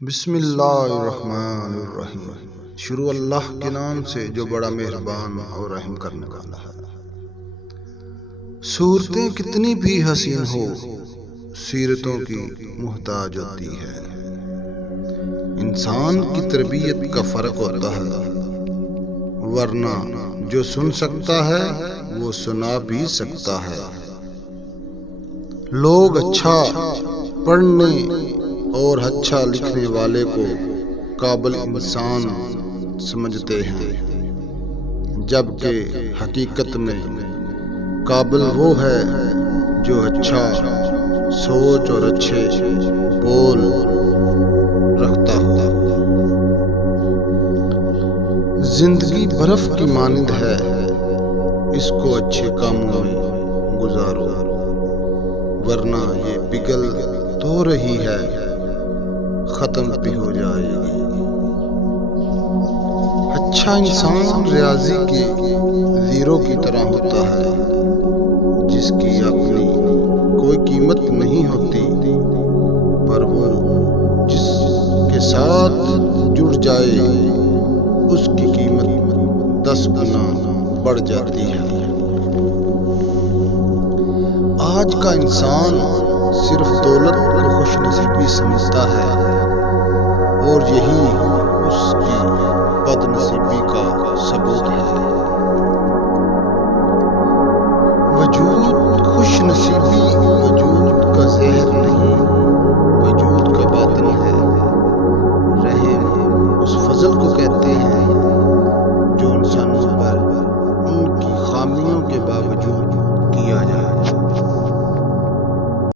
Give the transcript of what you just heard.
بسم اللہ الرحمن الرحیم۔ شروع اللہ کے نام سے جو بڑا مہربان اور رحم کرنے والا ہے۔ صورتیں کتنی بھی حسین ہو، سیرتوں کی محتاج ہوتی ہے۔ انسان کی تربیت کا فرق ہوتا ہے، ورنہ جو سن سکتا ہے وہ سنا بھی سکتا ہے۔ لوگ اچھا پڑھنے اور اچھا لکھنے والے کو قابل انسان سمجھتے ہیں، جبکہ حقیقت میں قابل وہ ہے جو اچھا سوچ اور اچھے بول رکھتا ہو۔ زندگی برف کی مانند ہے، اس کو اچھے کاموں میں گزارو، ورنہ یہ پگھل تو رہی ہے، ختم بھی ہو جائے گی۔ اچھا انسان ریاضی کے زیرو کی طرح ہوتا ہے، جس کی اپنی کوئی قیمت نہیں ہوتی، پر وہ جس کے ساتھ جڑ جائے اس کی قیمت 10 گنا بڑھ جاتی ہے۔ آج کا انسان صرف دولت کو خوش نصیبی سمجھتا ہے، اور یہی اس کی بد نصیبی کا ثبوت ہے۔ وجود خوش نصیبی وجود کا